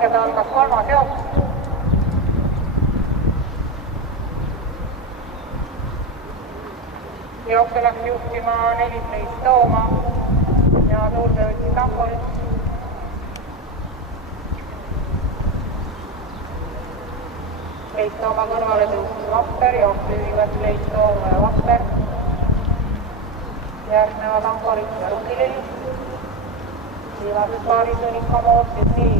selgelt algas kolmas jooks. Jooksu läks juhtima 14 Tooma ja tuurde võttis Tamborit. Leid Tooma kõrvale tõusis Vapper, jooksu juhivad Leid Tooma ja Vapper. Järgnevad Tamborit ja Rukkilill. Viimases paaris on ikka Moortis nii.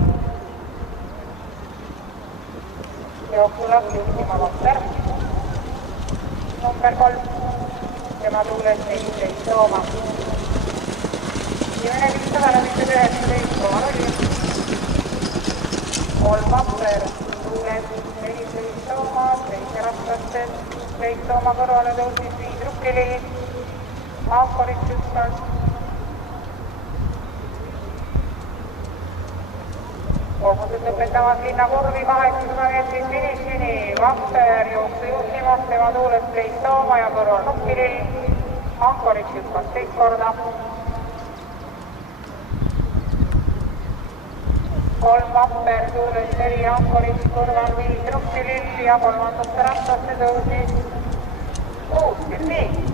Jooksu läks juhtima Vapper. Number 3. Tema tuules 14 Tooma. Esimene pista läbitud 19 Tooma nulli. 3 Vapper, tuules 14 Tooma, teise rastastes 14 Tooma kõrvale tõusis 5 Rukkilill. Tamborit 11. Koogused lõpetavad linna kurvi 800 meetrit finišini. Vapper jooksu juhtimas, tema tuules 2 Tooma ja kõrval Rukkilill. Tamborit hüppas teist korda. 3 Vapper, tuules 4 Tamborit, kõrval 5 Rukkilill ja kolmandasse rattasse tõusis 65.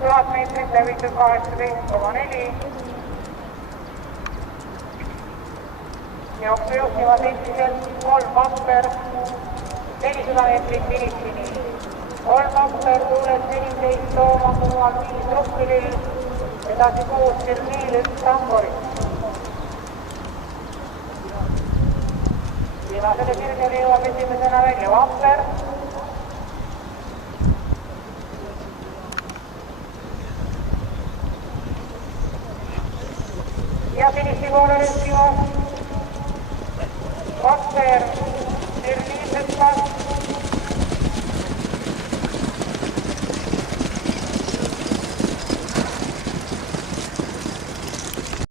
1000 meetrit läbitud 18,4. Jooksu juhtivad endiselt 3 Vapper, 400 meetrit finišini. 3 Vapper, tuules 14 Tooma, kõrval 5 Rukkilill, edasi 6 Sirniil, 1 Tamborit. Viimasele sirgele jõuab esimesena välja Vapper. Ja finiši poole rühkimas Vapper